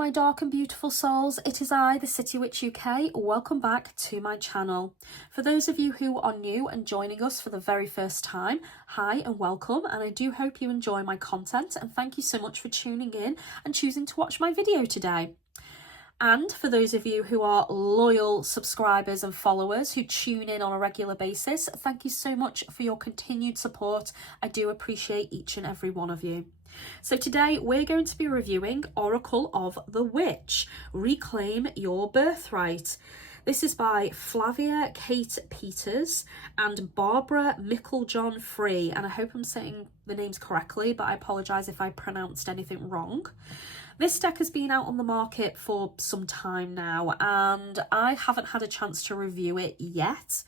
my dark and beautiful souls, it is I, the City Witch UK. Welcome back to my channel. For those of you who are new and joining us for the very first time, hi and welcome, and I do hope you enjoy my content, and thank you so much for tuning in and choosing to watch my video today. And for those of you who are loyal subscribers and followers who tune in on a regular basis, thank you so much for your continued support. I do appreciate each and every one of you. So today we're going to be reviewing Oracle of the Witch, Reclaim Your Birthright. This is by Flavia Kate Peters and Barbara Micklejohn Free, and I hope I'm saying the names correctly, but I apologise if I pronounced anything wrong. This deck has been out on the market for some time now, and I haven't had a chance to review it yet.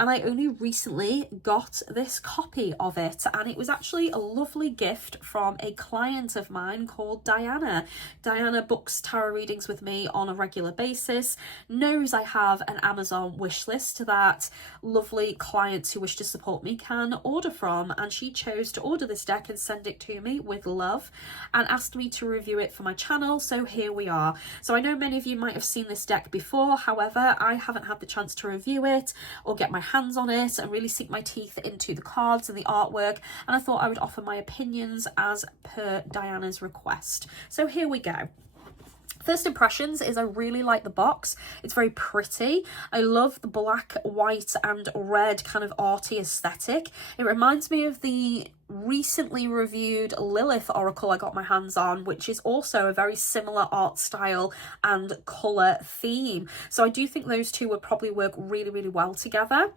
And I only recently got this copy of it, and it was actually a lovely gift from a client of mine called Diana. Diana books tarot readings with me on a regular basis, knows I have an Amazon wish list that lovely clients who wish to support me can order from, and she chose to order this deck and send it to me with love and asked me to review it for my channel, so here we are. So I know many of you might have seen this deck before, however, I haven't had the chance to review it or get my hands on it and really sink my teeth into the cards and the artwork, and I thought I would offer my opinions as per Diana's request. So here we go. First impressions is I really like the box. It's very pretty. I love the black, white and red kind of arty aesthetic. It reminds me of the recently reviewed Lilith Oracle I got my hands on, which is also a very similar art style and colour theme. So I do think those two would probably work really, really well together.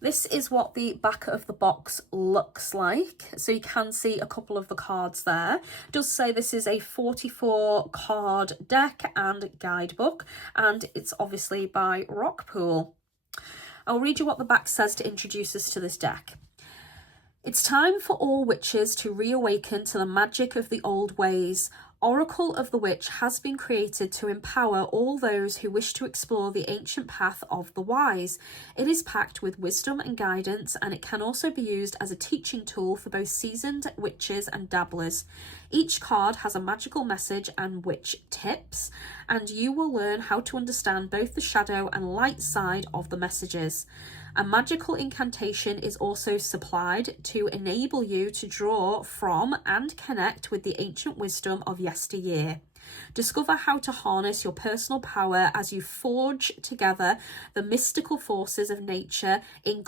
This is what the back of the box looks like. So you can see a couple of the cards there. It does say this is a 44 card deck and guidebook, and it's obviously by Rockpool. I'll read you what the back says to introduce us to this deck. It's time for all witches to reawaken to the magic of the old ways. Oracle of the Witch has been created to empower all those who wish to explore the ancient path of the wise. It is packed with wisdom and guidance, and it can also be used as a teaching tool for both seasoned witches and dabblers. Each card has a magical message and witch tips, and you will learn how to understand both the shadow and light side of the messages. A magical incantation is also supplied to enable you to draw from and connect with the ancient wisdom of yesteryear. Discover how to harness your personal power as you forge together the mystical forces of nature in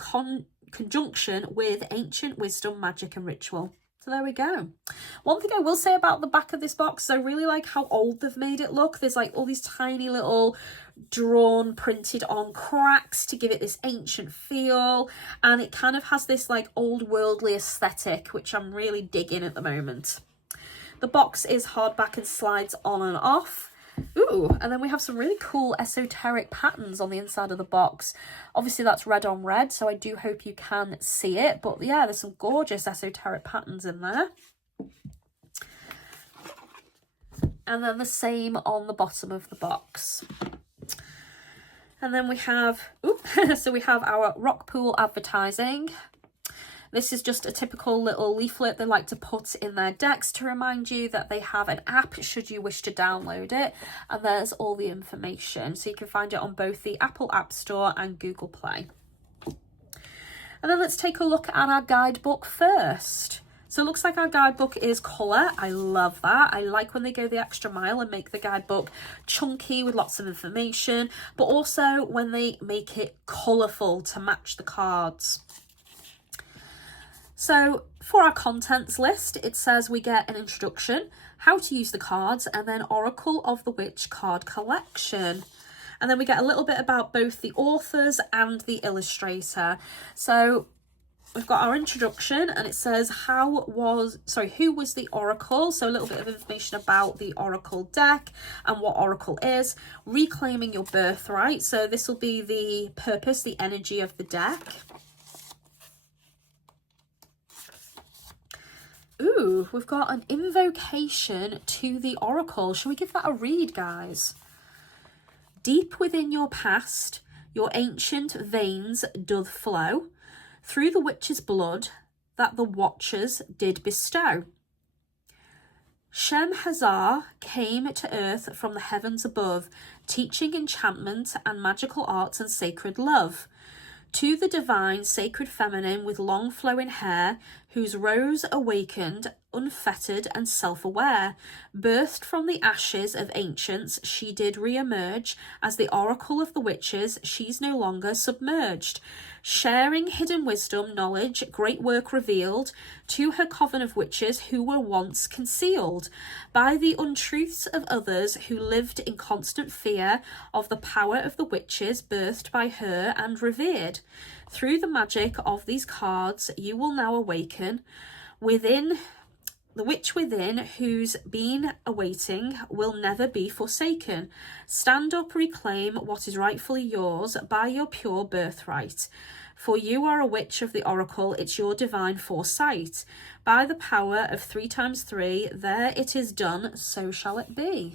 conjunction with ancient wisdom, magic and ritual. So there we go. One thing I will say about the back of this box, I really like how old they've made it look. There's like all these tiny little drawn, printed on cracks to give it this ancient feel. And it kind of has this like old worldly aesthetic, which I'm really digging at the moment. The box is hardback and slides on and off. Ooh, and then we have some really cool esoteric patterns on the inside of the box. Obviously that's red on red, so I do hope you can see it. But yeah, there's some gorgeous esoteric patterns in there. And then the same on the bottom of the box. And then we have, so we have our Rockpool advertising. This is just a typical little leaflet they like to put in their decks to remind you that they have an app should you wish to download it. And there's all the information. So you can find it on both the Apple App Store and Google Play. And then let's take a look at our guidebook first. So it looks like our guidebook is colour. I love that. I like when they go the extra mile and make the guidebook chunky with lots of information, but also when they make it colourful to match the cards. So for our contents list, it says we get an introduction, how to use the cards, and then Oracle of the Witch card collection. And then we get a little bit about both the authors and the illustrator. So we've got our introduction, and it says who was the Oracle? So a little bit of information about the Oracle deck and what Oracle is. Reclaiming your birthright. So this will be the purpose, the energy of the deck. Ooh, we've got an invocation to the Oracle. Shall we give that a read, guys? Deep within your past, your ancient veins doth flow, through the witch's blood that the watchers did bestow. Shem Hazar came to earth from the heavens above, teaching enchantment and magical arts and sacred love. To the divine sacred feminine with long flowing hair, whose rose awakened, unfettered and self-aware, birthed from the ashes of ancients, she did re-emerge, as the oracle of the witches, she's no longer submerged. Sharing hidden wisdom, knowledge, great work revealed, to her coven of witches who were once concealed by the untruths of others who lived in constant fear of the power of the witches birthed by her and revered. Through the magic of these cards, you will now awaken within. The witch within, who's been awaiting, will never be forsaken. Stand up, reclaim what is rightfully yours by your pure birthright. For you are a witch of the oracle, it's your divine foresight. By the power of 3 times 3, there it is done, so shall it be.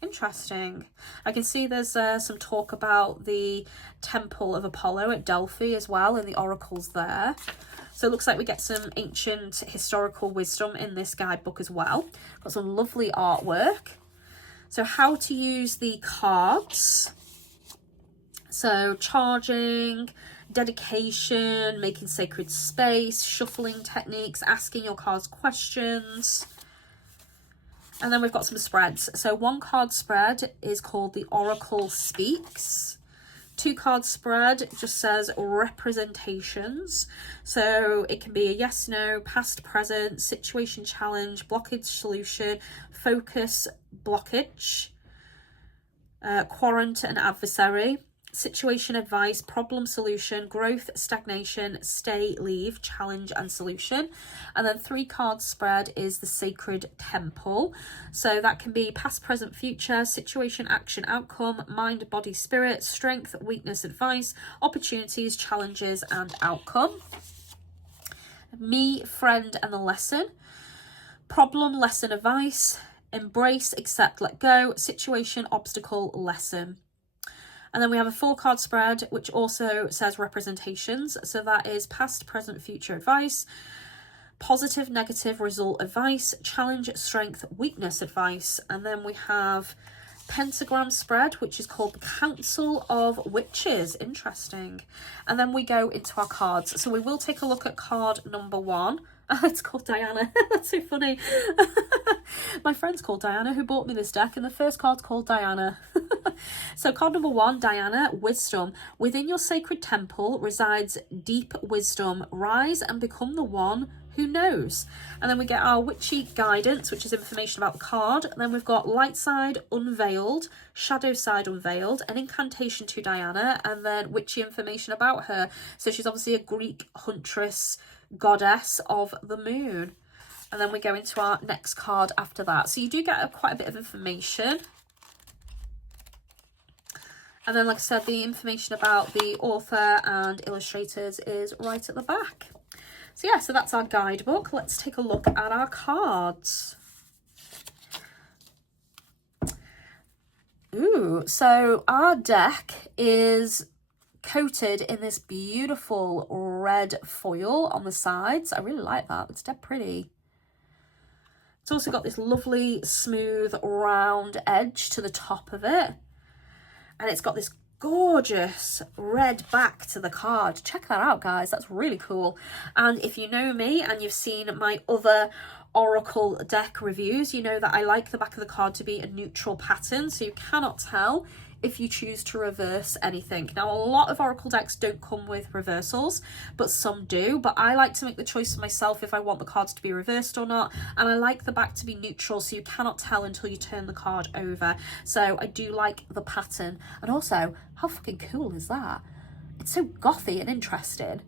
Interesting. I can see there's some talk about the Temple of Apollo at Delphi as well, and the oracles there. So it looks like we get some ancient historical wisdom in this guidebook as well. Got some lovely artwork. So how to use the cards. So charging, dedication, making sacred space, shuffling techniques, asking your cards questions. And then we've got some spreads. So 1 card spread is called the Oracle Speaks. 2 card spread just says representations. So it can be a yes, no, past, present, situation, challenge, blockage, solution, focus, blockage, querent and adversary, situation, advice, problem, solution, growth, stagnation, stay, leave, challenge and solution. And then 3 card spread is the Sacred Temple. So that can be past, present, future, situation, action, outcome, mind, body, spirit, strength, weakness, advice, opportunities, challenges and outcome. Me, friend and the lesson. Problem, lesson, advice, embrace, accept, let go, situation, obstacle, lesson. And then we have a 4 card spread, which also says representations. So that is past, present, future advice, positive, negative, result advice, challenge, strength, weakness advice. And then we have pentagram spread, which is called the Council of Witches. Interesting. And then we go into our cards. So we will take a look at card number 1. Oh, it's called Diana. That's so funny. My friend's called Diana who bought me this deck, and the first card's called Diana. So card number 1, Diana, wisdom. Within your sacred temple resides deep wisdom. Rise and become the one who knows. And then we get our witchy guidance, which is information about the card. And then we've got light side unveiled, shadow side unveiled, an incantation to Diana, and then witchy information about her. So she's obviously a Greek huntress, goddess of the moon. And then we go into our next card after that. So you do get quite a bit of information. And then, like I said, the information about the author and illustrators is right at the back. So yeah, so that's our guidebook. Let's take a look at our cards. Ooh, so our deck is coated in this beautiful red foil on the sides. I really like that. It's dead pretty. It's also got this lovely smooth round edge to the top of it. And it's got this gorgeous red back to the card. Check that out, guys. That's really cool. And if you know me and you've seen my other Oracle deck reviews, you know that I like the back of the card to be a neutral pattern, so you cannot tell if you choose to reverse anything. Now, a lot of Oracle decks don't come with reversals, but some do. But I like to make the choice for myself if I want the cards to be reversed or not. And I like the back to be neutral, so you cannot tell until you turn the card over. So I do like the pattern. And also, how fucking cool is that? It's so gothy and interesting.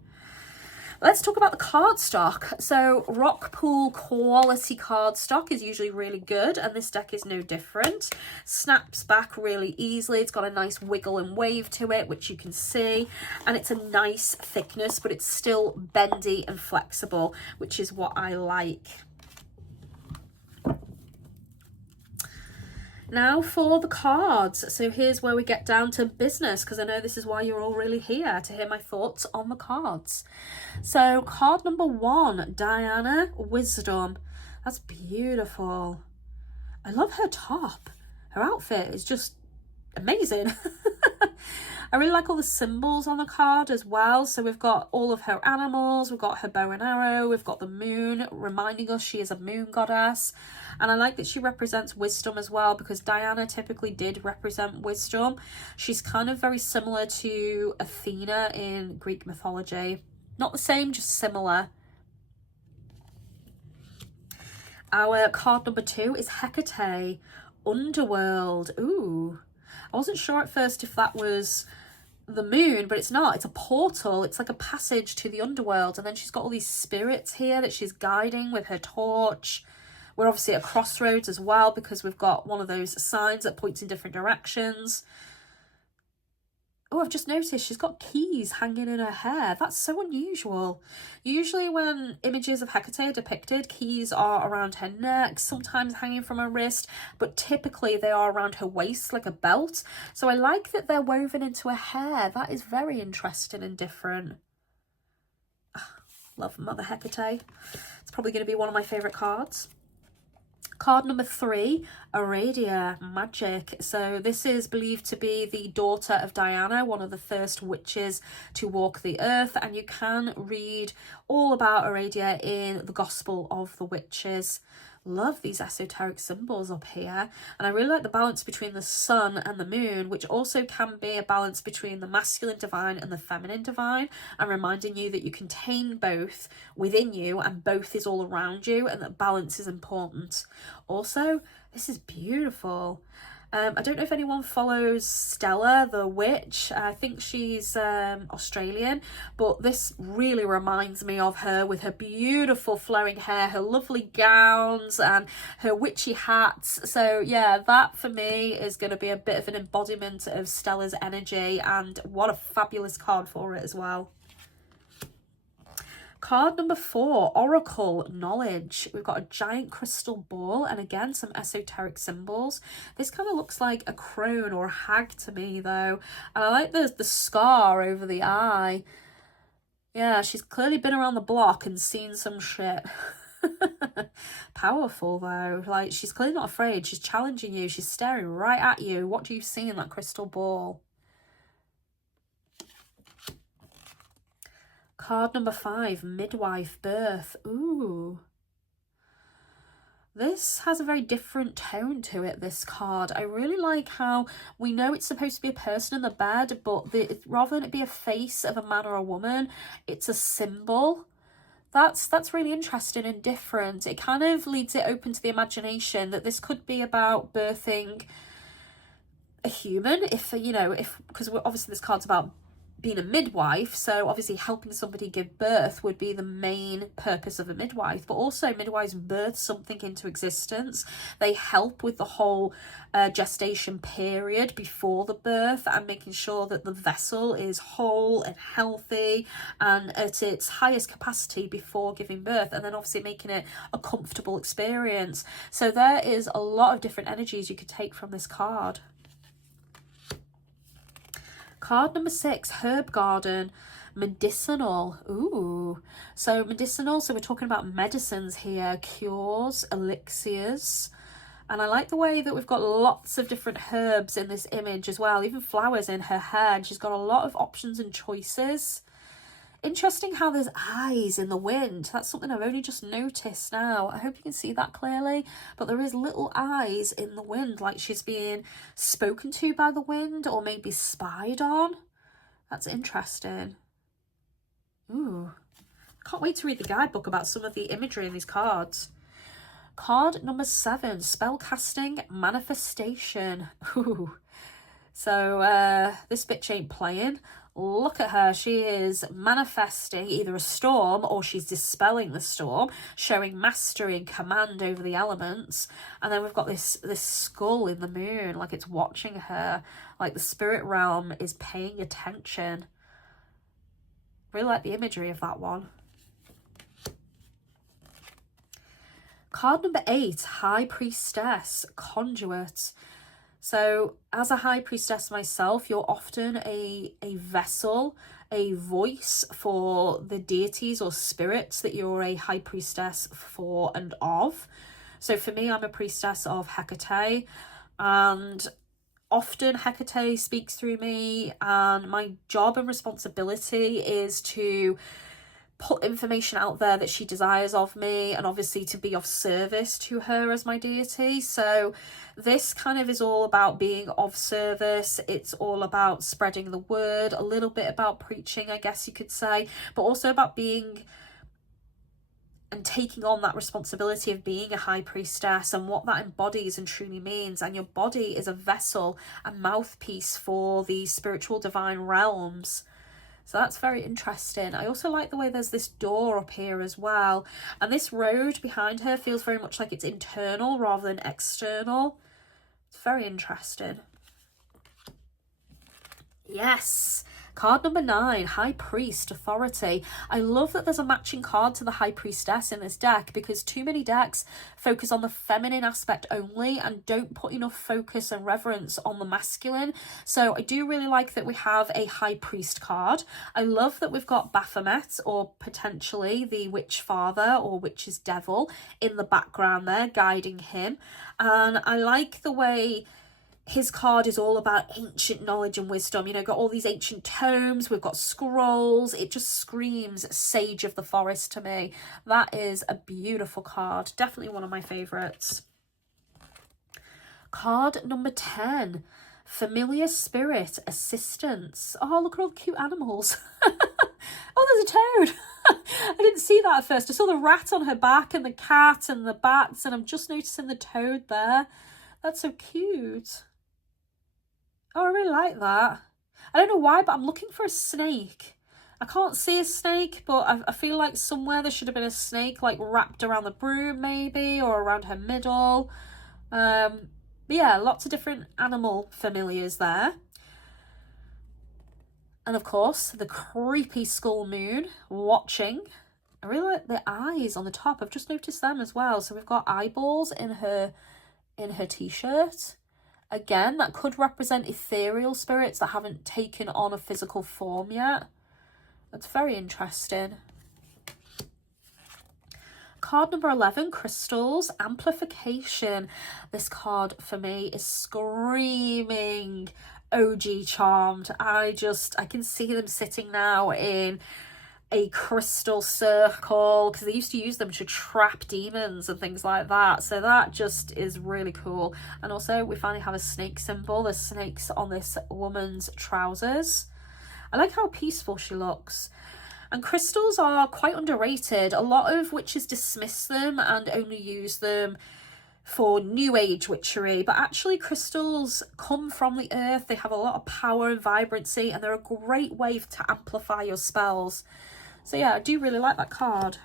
Let's talk about the cardstock. So Rockpool quality cardstock is usually really good, and this deck is no different. Snaps back really easily. It's got a nice wiggle and wave to it, which you can see, and it's a nice thickness, but it's still bendy and flexible, which is what I like. Now for the cards. So here's where we get down to business, because I know this is why you're all really here, to hear my thoughts on the cards. So card number 1, Diana, wisdom. That's beautiful. I love her top. Her outfit is just amazing. I really like all the symbols on the card as well. So we've got all of her animals, we've got her bow and arrow, we've got the moon, reminding us she is a moon goddess. And I like that she represents wisdom as well, because Diana typically did represent wisdom. She's kind of very similar to Athena in Greek mythology. Not the same, just similar. Our card number 2 is Hecate, Underworld. Ooh, I wasn't sure at first if that was the moon, but it's not. It's a portal. It's like a passage to the underworld. And then she's got all these spirits here that she's guiding with her torch. We're obviously at a crossroads as well, because we've got one of those signs that points in different directions. Oh, I've just noticed she's got keys hanging in her hair. That's so unusual. Usually when images of Hecate are depicted, keys are around her neck, sometimes hanging from her wrist, but typically they are around her waist like a belt. So I like that they're woven into her hair. That is very interesting and different. Love Mother Hecate. It's probably going to be one of my favourite cards. Card number 3, Aradia, magic. So this is believed to be the daughter of Diana, one of the first witches to walk the earth, and you can read all about Aradia in the Gospel of the Witches. Love these esoteric symbols up here, and I really like the balance between the sun and the moon, which also can be a balance between the masculine divine and the feminine divine, and reminding you that you contain both within you and both is all around you, and that balance is important. Also, this is beautiful. I don't know if anyone follows Stella the witch. I think she's Australian, but this really reminds me of her, with her beautiful flowing hair, her lovely gowns and her witchy hats. So yeah, that for me is going to be a bit of an embodiment of Stella's energy, and what a fabulous card for it as well. Card number 4, Oracle, knowledge. We've got a giant crystal ball and again some esoteric symbols. This kind of looks like a crone or a hag to me though. And I like the scar over the eye. Yeah, she's clearly been around the block and seen some shit. Powerful though. Like, she's clearly not afraid. She's challenging you. She's staring right at you. What do you see in that crystal ball? Card number 5, midwife, birth. Ooh. This has a very different tone to it, this card. I really like how we know it's supposed to be a person in the bed, but rather than it be a face of a man or a woman, it's a symbol. That's really interesting and different. It kind of leaves it open to the imagination that this could be about birthing a human, because obviously this card's about being a midwife, so obviously helping somebody give birth would be the main purpose of a midwife, but also midwives birth something into existence. They help with the whole gestation period before the birth, and making sure that the vessel is whole and healthy and at its highest capacity before giving birth, and then obviously making it a comfortable experience. So there is a lot of different energies you could take from this card. Card number 6, herb garden, medicinal. Ooh, so medicinal, so we're talking about medicines here, cures, elixirs. And I like the way that we've got lots of different herbs in this image as well, even flowers in her hair. And she's got a lot of options and choices. Interesting how there's eyes in the wind. That's something I've only just noticed now. I hope you can see that clearly. But there is little eyes in the wind, like she's being spoken to by the wind or maybe spied on. That's interesting. Ooh. Can't wait to read the guidebook about some of the imagery in these cards. Card number 7, spellcasting, manifestation. Ooh. So this bitch ain't playing. Look at her. She is manifesting either a storm or she's dispelling the storm, showing mastery and command over the elements. And then we've got this skull in the moon, like it's watching her, like the spirit realm is paying attention. Really like the imagery of that one. Card number 8, High Priestess, Conduit. So as a high priestess myself, you're often a vessel, a voice for the deities or spirits that you're a high priestess for and of. So for me, I'm a priestess of Hecate, and often Hecate speaks through me, and my job and responsibility is to put information out there that she desires of me, and obviously to be of service to her as my deity. So this kind of is all about being of service. It's all about spreading the word, a little bit about preaching, I guess you could say, but also about being and taking on that responsibility of being a high priestess and what that embodies and truly means. And your body is a vessel, a mouthpiece for the spiritual divine realms. So that's very interesting. I also like the way there's this door up here as well. And this road behind her feels very much like it's internal rather than external. It's very interesting. Yes. Card number 9, High Priest, Authority. I love that there's a matching card to the High Priestess in this deck, because too many decks focus on the feminine aspect only and don't put enough focus and reverence on the masculine. So I do really like that we have a High Priest card. I love that we've got Baphomet, or potentially the Witch Father or Witch's Devil, in the background there guiding him. And I like the way his card is all about ancient knowledge and wisdom. You know, got all these ancient tomes, we've got scrolls. It just screams Sage of the Forest to me. That is a beautiful card. Definitely one of my favourites. Card number 10, Familiar Spirit, Assistance. Oh, look at all the cute animals. Oh, there's a toad. I didn't see that at first. I saw the rat on her back and the cat and the bats, and I'm just noticing the toad there. That's so cute. Oh, I really like that. I don't know why, but I'm looking for a snake. I can't see a snake, but I feel like somewhere there should have been a snake, like wrapped around the broom maybe, or around her middle. But yeah, lots of different animal familiars there. And of course, the creepy skull moon watching. I really like the eyes on the top. I've just noticed them as well. So we've got eyeballs in her t-shirt. Again, that could represent ethereal spirits that haven't taken on a physical form yet. That's very interesting. Card number 11, Crystals, Amplification. This card for me is screaming OG Charmed. I can see them sitting now in a crystal circle, because they used to use them to trap demons and things like that. So that just is really cool. And also we finally have a snake symbol. There's snakes on this woman's trousers. I like how peaceful she looks. And crystals are quite underrated. A lot of witches dismiss them and only use them for new age witchery, but actually crystals come from the earth. They have a lot of power and vibrancy, and they're a great way to amplify your spells. So yeah, I do really like that card.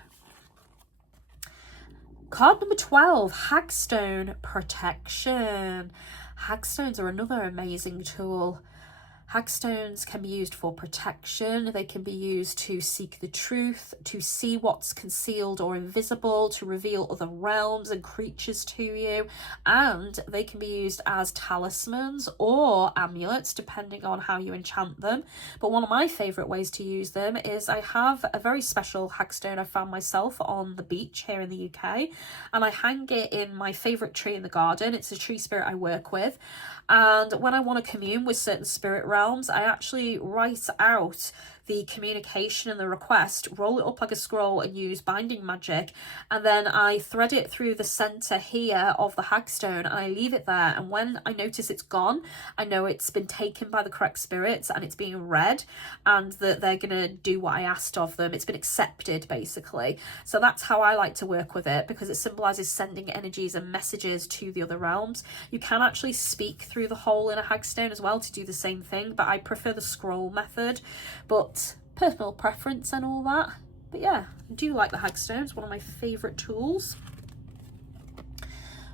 Card number 12, Hagstone, Protection. Hagstones are another amazing tool. Hagstones can be used for protection. They can be used to seek the truth, to see what's concealed or invisible, to reveal other realms and creatures to you. And they can be used as talismans or amulets, depending on how you enchant them. But one of my favourite ways to use them is I have a very special hagstone I found myself on the beach here in the UK. And I hang it in my favourite tree in the garden. It's a tree spirit I work with. And when I want to commune with certain spirit realms, I actually write out the communication and the request, roll it up like a scroll and use binding magic, and then I thread it through the center here of the hagstone and I leave it there. And when I notice it's gone, I know it's been taken by the correct spirits and it's being read, and that they're gonna do what I asked of them. It's been accepted, basically. So that's how I like to work with it, because it symbolizes sending energies and messages to the other realms. You can actually speak through the hole in a hagstone as well to do the same thing, but I prefer the scroll method. But personal preference and all that. But yeah, I do like the hagstones, one of my favourite tools.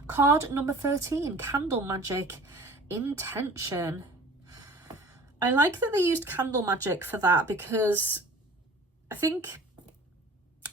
Card number 13, Candle Magic, Intention. I like that they used candle magic for that, because I think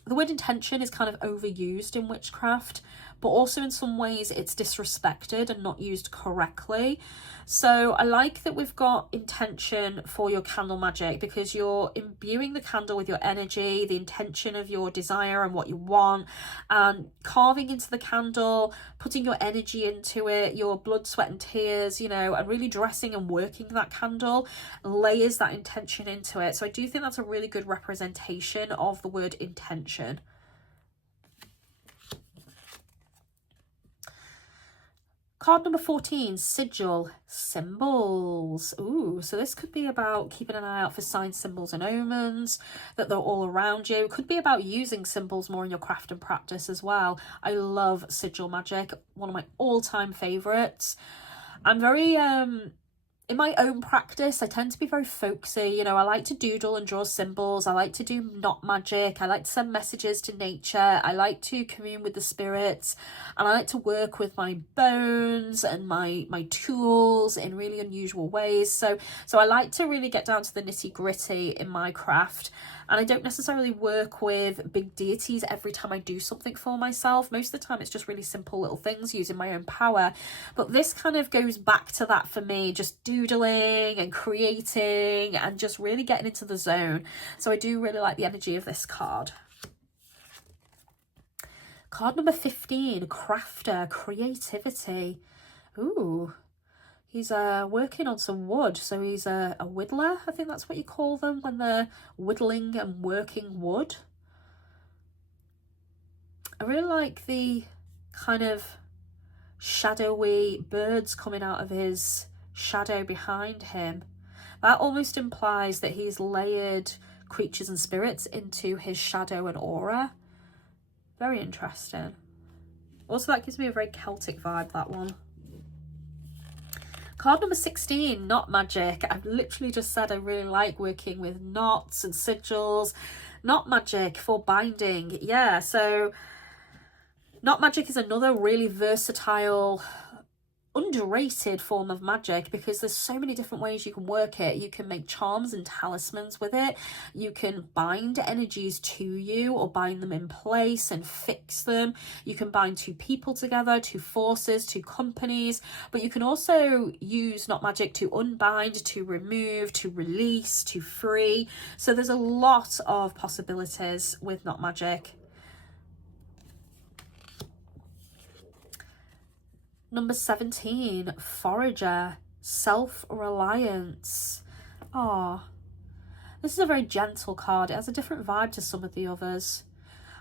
the word intention is kind of overused in witchcraft, but also in some ways it's disrespected and not used correctly. So I like that we've got intention for your candle magic, because you're imbuing the candle with your energy, the intention of your desire and what you want, and carving into the candle, putting your energy into it, your blood, sweat and tears, you know, and really dressing and working that candle layers that intention into it. So I do think that's a really good representation of the word intention. Card number 14, sigil, symbols. Ooh, so this could be about keeping an eye out for signs, symbols and omens, that they're all around you. It could be about using symbols more in your craft and practice as well. I love sigil magic, one of my all-time favourites. I'm very in my own practice, I tend to be very folksy. You know, I like to doodle and draw symbols. I like to do knot magic. I like to send messages to nature. I like to commune with the spirits. And I like to work with my bones and my tools in really unusual ways. So I like to really get down to the nitty gritty in my craft. And I don't necessarily work with big deities every time I do something for myself. Most of the time it's just really simple little things using my own power. But this kind of goes back to that for me, just doodling and creating and just really getting into the zone. So I do really like the energy of this card. Card number 15, crafter, creativity. Ooh. He's working on some wood, so he's a whittler. I think that's what you call them when they're whittling and working wood. I really like the kind of shadowy birds coming out of his shadow behind him. That almost implies that he's layered creatures and spirits into his shadow and aura. Very interesting. Also, that gives me a very Celtic vibe, that one. Card number 16, knot magic. I've literally just said I really like working with knots and sigils. Knot magic for binding. Yeah, so knot magic is another really versatile, underrated form of magic, because there's so many different ways you can work it. You can make charms and talismans with it. You can bind energies to you or bind them in place and fix them. You can bind two people together, two forces, two companies, but you can also use knot magic to unbind, to remove, to release, to free. So there's a lot of possibilities with knot magic. Number 17, forager, self-reliance. Oh, this is a very gentle card. It has a different vibe to some of the others.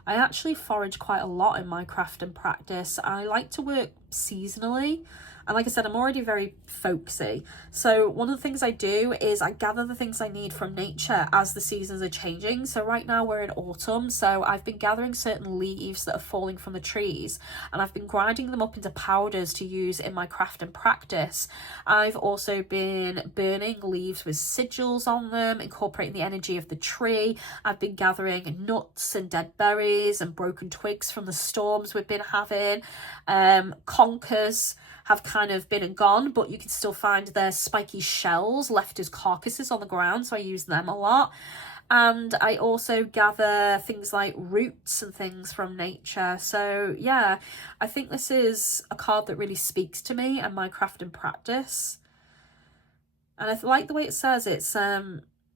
I actually forage quite a lot in my craft and practice. I like to work seasonally. And like I said, I'm already very folksy. So one of the things I do is I gather the things I need from nature as the seasons are changing. So right now we're in autumn. So I've been gathering certain leaves that are falling from the trees, and I've been grinding them up into powders to use in my craft and practice. I've also been burning leaves with sigils on them, incorporating the energy of the tree. I've been gathering nuts and dead berries and broken twigs from the storms we've been having. Conkers have kind of been and gone, but you can still find their spiky shells left as carcasses on the ground, so I use them a lot. And I also gather things like roots and things from nature. So yeah, I think this is a card that really speaks to me and my craft and practice. And I like the way it says it's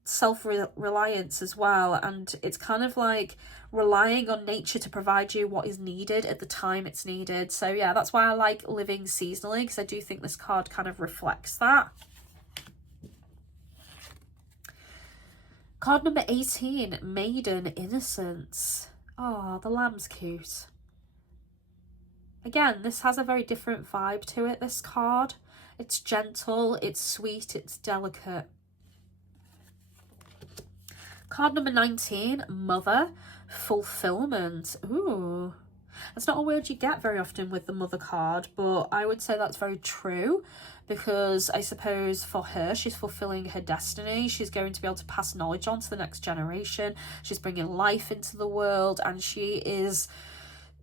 self-reliance as well, and it's kind of like relying on nature to provide you what is needed at the time it's needed. So yeah, that's why I like living seasonally, because I do think this card kind of reflects that. Card number 18, maiden innocence. Oh, the lamb's cute. Again, this has a very different vibe to it, this card. It's gentle, it's sweet, it's delicate. Card number 19, mother, fulfillment. Ooh, that's not a word you get very often with the mother card, but I would say that's very true, because I suppose for her, she's fulfilling her destiny. She's going to be able to pass knowledge on to the next generation. She's bringing life into the world, and she is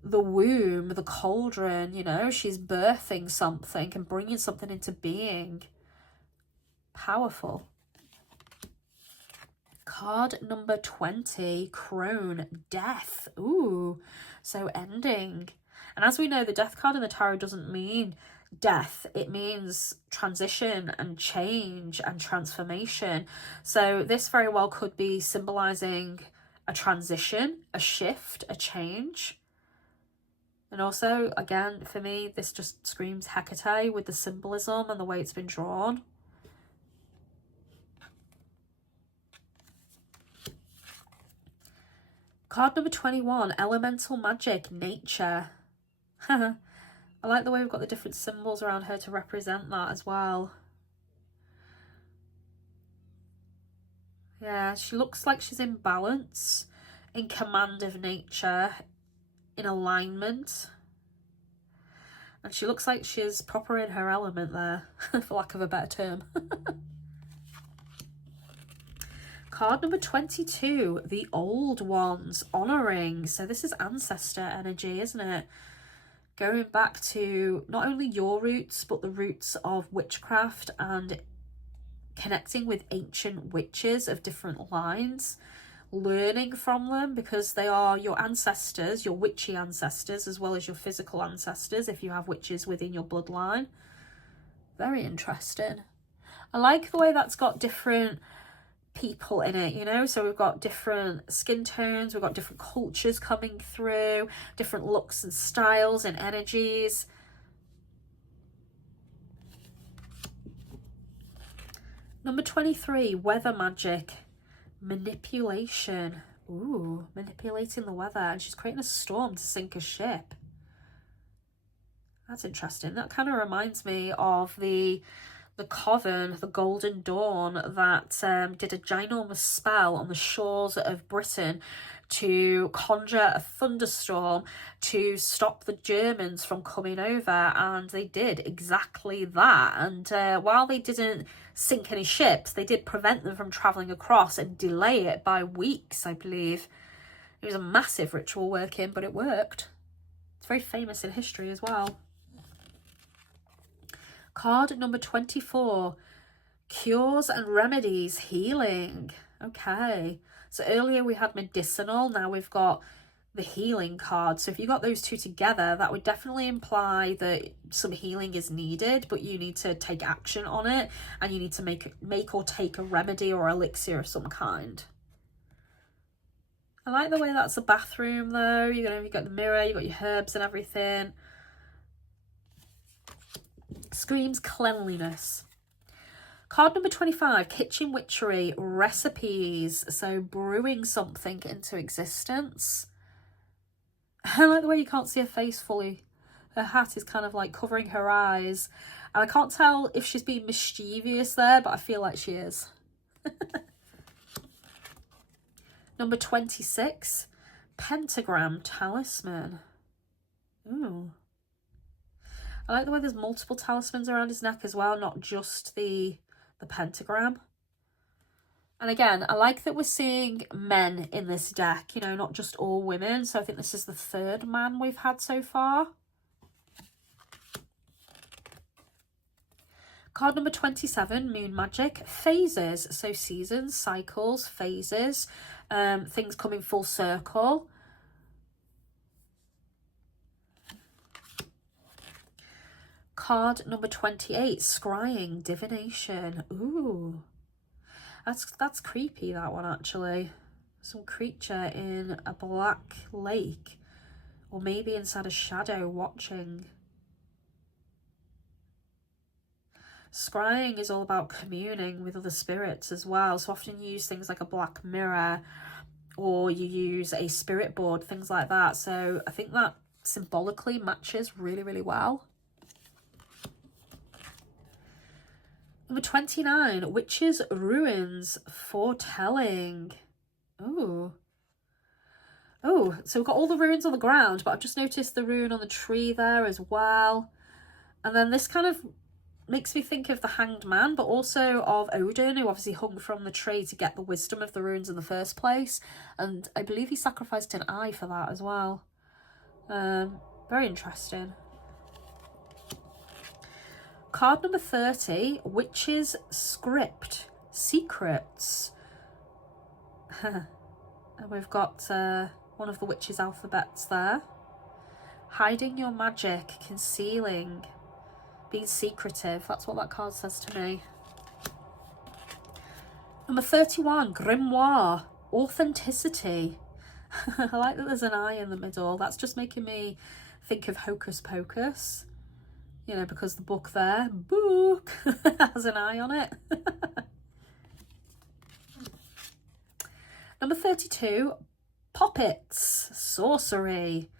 the womb, the cauldron, you know, she's birthing something and bringing something into being. Powerful. Card number 20, crone, death. Ooh, so ending. And as we know, the death card in the tarot doesn't mean death. It means transition and change and transformation. So this very well could be symbolizing a transition, a shift, a change. And also, again, for me, this just screams Hecate with the symbolism and the way it's been drawn. Card number 21, Elemental Magic, Nature. I like the way we've got the different symbols around her to represent that as well. Yeah, she looks like she's in balance, in command of nature, in alignment. And she looks like she's proper in her element there, for lack of a better term. Card number 22, the Old Ones, honouring. So this is ancestor energy, isn't it? Going back to not only your roots, but the roots of witchcraft and connecting with ancient witches of different lines, learning from them, because they are your ancestors, your witchy ancestors, as well as your physical ancestors if you have witches within your bloodline. Very interesting. I like the way that's got different people in it, you know, so we've got different skin tones, we've got different cultures coming through, different looks and styles and energies. Number 23, weather magic, manipulation. Ooh, manipulating the weather, and she's creating a storm to sink a ship. That's interesting. That kind of reminds me of the coven, the Golden Dawn, that did a ginormous spell on the shores of Britain to conjure a thunderstorm to stop the Germans from coming over, and they did exactly that. And while they didn't sink any ships, they did prevent them from travelling across and delay it by weeks, I believe. It was a massive ritual working, but it worked. It's very famous in history as well. Card number 24, cures and remedies, healing. Okay, so earlier we had medicinal, now we've got the healing card. So if you got those two together, that would definitely imply that some healing is needed, but you need to take action on it, and you need to make or take a remedy or elixir of some kind. I like the way that's a bathroom though. You've got the mirror, you've got your herbs and everything. Screams cleanliness. Card number 25, kitchen witchery, recipes. So brewing something into existence. I like the way you can't see her face fully. Her hat is kind of like covering her eyes. And I can't tell if she's being mischievous there, but I feel like she is. Number 26, pentagram talisman. Ooh. I like the way there's multiple talismans around his neck as well, not just the pentagram. And again, I like that we're seeing men in this deck, you know, not just all women. So I think this is the third man we've had so far. Card number 27, moon magic, phases. So seasons, cycles, phases, things coming full circle. Card number 28, scrying, divination. Ooh, that's creepy, that one, actually. Some creature in a black lake, or maybe inside a shadow watching. Scrying is all about communing with other spirits as well, so often you use things like a black mirror, or you use a spirit board, things like that. So I think that symbolically matches really, really well. Number 29, witches' ruins, foretelling. Oh, so we've got all the ruins on the ground, but I've just noticed the rune on the tree there as well. And then this kind of makes me think of the Hanged Man, but also of Odin, who obviously hung from the tree to get the wisdom of the runes in the first place. And I believe he sacrificed an eye for that as well. Very interesting. Card number 30, Witch's Script, Secrets. And we've got one of the witch's alphabets there. Hiding your magic, concealing, being secretive. That's what that card says to me. Number 31, grimoire, authenticity. I like that there's an eye in the middle. That's just making me think of Hocus Pocus, you know, because the book there, book, has an eye on it. Number 32, poppets, sorcery.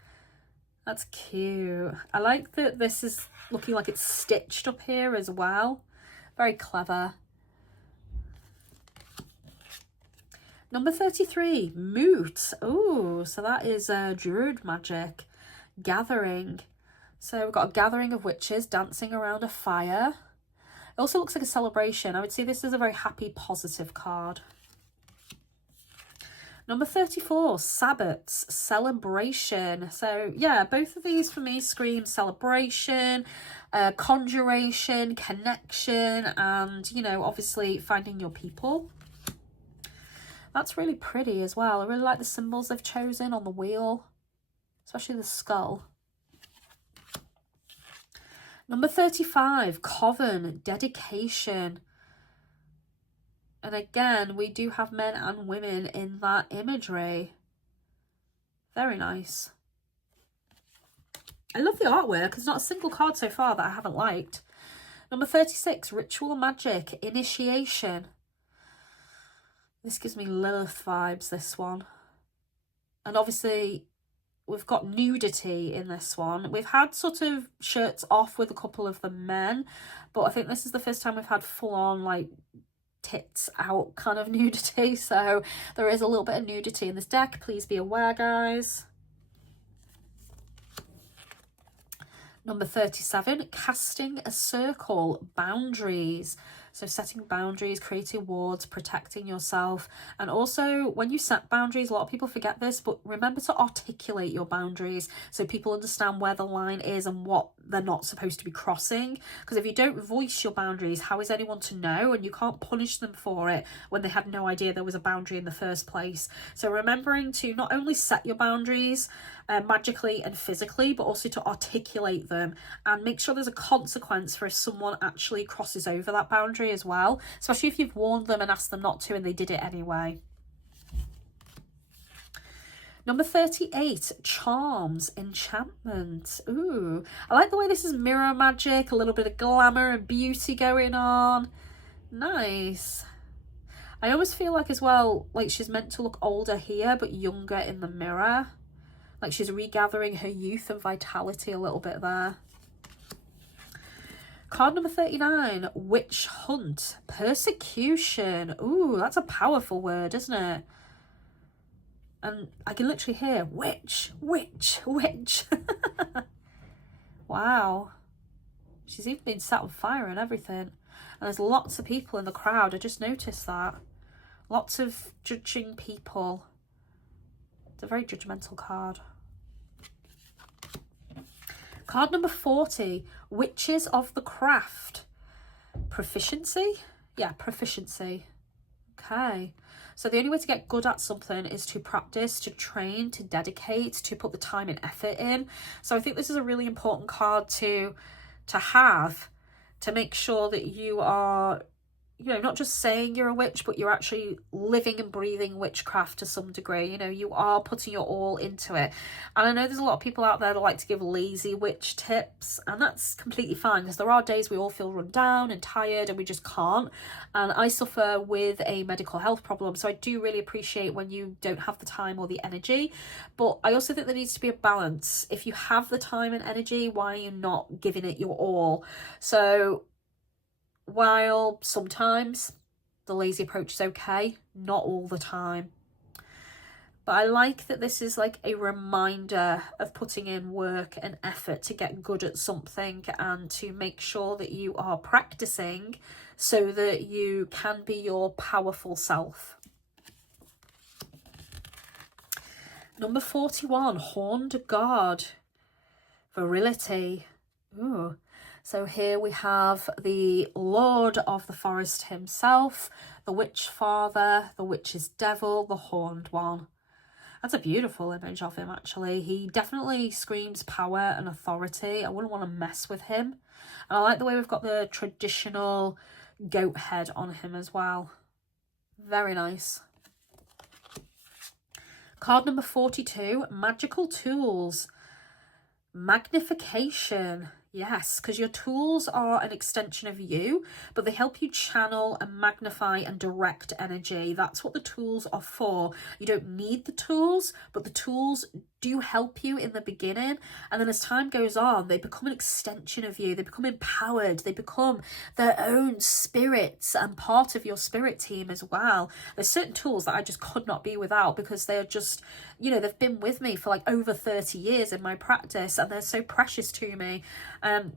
That's cute. I like that this is looking like it's stitched up here as well. Very clever. Number 33, moot. Oh, so that is druid magic. Gathering. So we've got a gathering of witches dancing around a fire. It also looks like a celebration. I would say this is a very happy, positive card. Number 34, sabbats, celebration. So yeah, both of these for me scream celebration, conjuration, connection, and, you know, obviously finding your people. That's really pretty as well. I really like the symbols they've chosen on the wheel, especially the skull. Number 35, coven, dedication. And again, we do have men and women in that imagery. Very nice. I love the artwork. There's not a single card so far that I haven't liked. Number 36, ritual magic, initiation. This gives me Lilith vibes, this one. And obviously, we've got nudity in this one. We've had sort of shirts off with a couple of the men, but I think this is the first time we've had full-on, like, tits out kind of nudity. So there is a little bit of nudity in this deck. Please be aware, guys. Number 37, casting a circle, boundaries. So setting boundaries, creating wards, protecting yourself. And also, when you set boundaries, a lot of people forget this, but remember to articulate your boundaries so people understand where the line is and what they're not supposed to be crossing. Because if you don't voice your boundaries, how is anyone to know? And you can't punish them for it when they had no idea there was a boundary in the first place. So remembering to not only set your boundaries magically and physically, but also to articulate them and make sure there's a consequence for if someone actually crosses over that boundary as well, especially if you've warned them and asked them not to and they did it anyway. Number 38, charms, enchantment. Ooh, I like the way this is mirror magic, a little bit of glamour and beauty going on. Nice. I almost feel like as well, like she's meant to look older here but younger in the mirror. Like she's regathering her youth and vitality a little bit there. Card number 39, witch hunt, persecution. Ooh, that's a powerful word, isn't it? And I can literally hear witch, witch, witch. Wow. She's even been set on fire and everything. And there's lots of people in the crowd. I just noticed that. Lots of judging people. It's a very judgmental card. Card number 40, Witches of the Craft. Proficiency? Yeah, proficiency. Okay. So the only way to get good at something is to practice, to train, to dedicate, to put the time and effort in. So I think this is a really important card to have, to make sure that you are, you know, not just saying you're a witch, but you're actually living and breathing witchcraft to some degree. You know, you are putting your all into it. And I know there's a lot of people out there that like to give lazy witch tips, and that's completely fine, because there are days we all feel run down and tired and we just can't. And I suffer with a medical health problem, so I do really appreciate when you don't have the time or the energy. But I also think there needs to be a balance. If you have the time and energy, why are you not giving it your all? So while sometimes the lazy approach is okay, not all the time. But I like that this is like a reminder of putting in work and effort to get good at something and to make sure that you are practicing so that you can be your powerful self. Number 41, Horned Guard, virility. Ooh. So here we have the Lord of the Forest himself, the Witch Father, the Witch's Devil, the Horned One. That's a beautiful image of him, actually. He definitely screams power and authority. I wouldn't want to mess with him. And I like the way we've got the traditional goat head on him as well. Very nice. Card number 42, magical tools. Magnification. Yes, because your tools are an extension of you, but they help you channel and magnify and direct energy. That's what the tools are for. You don't need the tools, but the tools do help you in the beginning, and then as time goes on, they become an extension of you. They become empowered. They become their own spirits and part of your spirit team as well. There's certain tools that I just could not be without, because they're just, you know, they've been with me for like over 30 years in my practice, and they're so precious to me.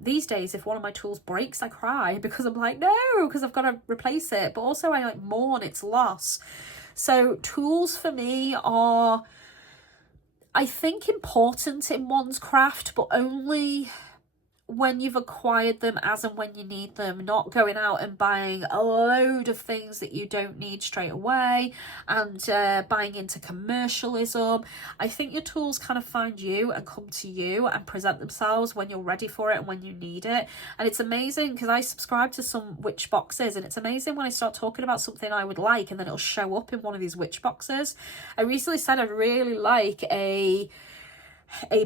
These days, if one of my tools breaks, I cry, because I'm like, no, because I've got to replace it, but also I like mourn its loss. So tools for me are, I think, important in one's craft, but only when you've acquired them as and when you need them, not going out and buying a load of things that you don't need straight away and buying into commercialism. I think your tools kind of find you and come to you and present themselves when you're ready for it and when you need it. And it's amazing, because I subscribe to some witch boxes, and it's amazing when I start talking about something I would like and then it'll show up in one of these witch boxes. I recently said I'd really like a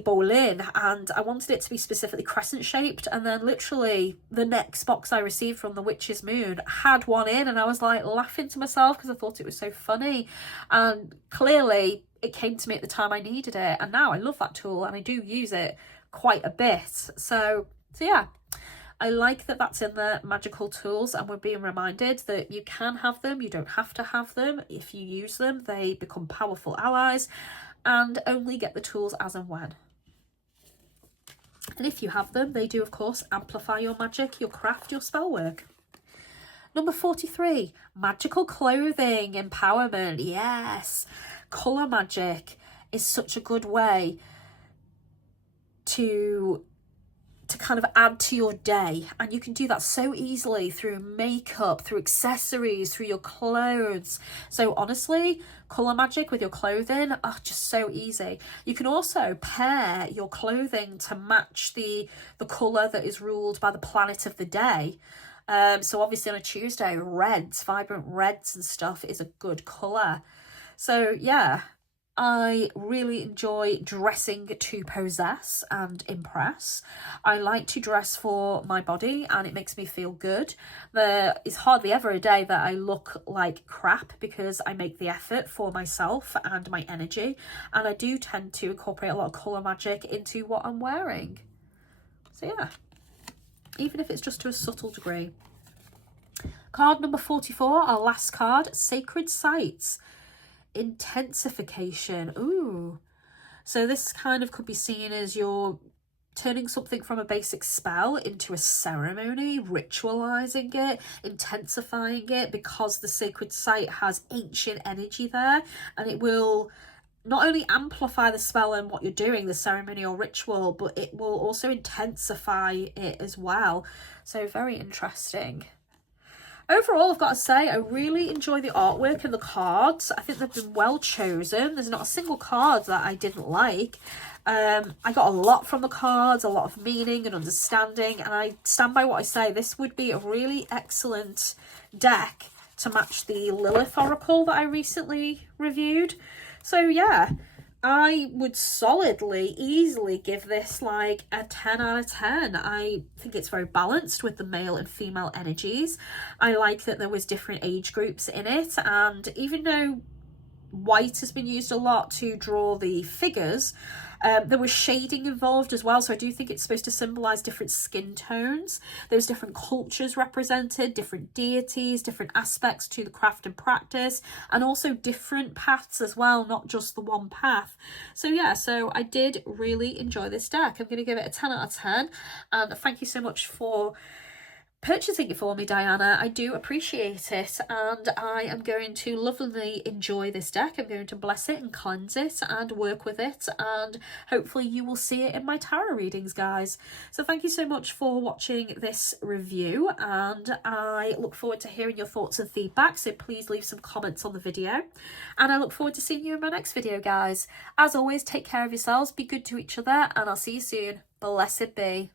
bowline, and I wanted it to be specifically crescent shaped, and then literally the next box I received from the Witch's Moon had one in, and I was like laughing to myself because I thought it was so funny, and clearly it came to me at the time I needed it, and now I love that tool and I do use it quite a bit. So yeah, I like that that's in the magical tools, and we're being reminded that you can have them, you don't have to have them. If you use them, they become powerful allies, and only get the tools as and when. And if you have them, they do, of course, amplify your magic, your craft, your spell work. Number 43, magical clothing, empowerment. Yes, colour magic is such a good way to kind of add to your day, and you can do that so easily through makeup, through accessories, through your clothes. So honestly, colour magic with your clothing, just so easy. You can also pair your clothing to match the colour that is ruled by the planet of the day. So obviously on a Tuesday, reds, vibrant reds and stuff is a good colour. So yeah, I really enjoy dressing to possess and impress. I like to dress for my body, and it makes me feel good. There is hardly ever a day that I look like crap, because I make the effort for myself and my energy, and I do tend to incorporate a lot of colour magic into what I'm wearing. So yeah, even if it's just to a subtle degree. Card number 44, our last card, Sacred Sites. Intensification. Ooh, so this kind of could be seen as you're turning something from a basic spell into a ceremony, ritualizing it, intensifying it, because the sacred site has ancient energy there, and it will not only amplify the spell and what you're doing, the ceremony or ritual, but it will also intensify it as well. So very interesting. Overall, I've got to say, I really enjoy the artwork and the cards. I think they've been well chosen. There's not a single card that I didn't like. I got a lot from the cards, a lot of meaning and understanding, and I stand by what I say. This would be a really excellent deck to match the Lilith Oracle that I recently reviewed. So yeah, I would solidly, easily give this like a 10 out of 10. I think it's very balanced with the male and female energies. I like that there was different age groups in it, and even though white has been used a lot to draw the figures, there was shading involved as well, so I do think it's supposed to symbolize different skin tones. There's different cultures represented, different deities, different aspects to the craft and practice, and also different paths as well, not just the one path. So yeah, so I did really enjoy this deck. I'm going to give it a 10 out of 10, and thank you so much for purchasing it for me, Diana. I do appreciate it, and I am going to lovingly enjoy this deck. I'm going to bless it and cleanse it and work with it, and hopefully you will see it in my tarot readings, guys. So thank you so much for watching this review, and I look forward to hearing your thoughts and feedback, so please leave some comments on the video, and I look forward to seeing you in my next video, guys. As always, take care of yourselves, be good to each other, and I'll see you soon. Blessed be.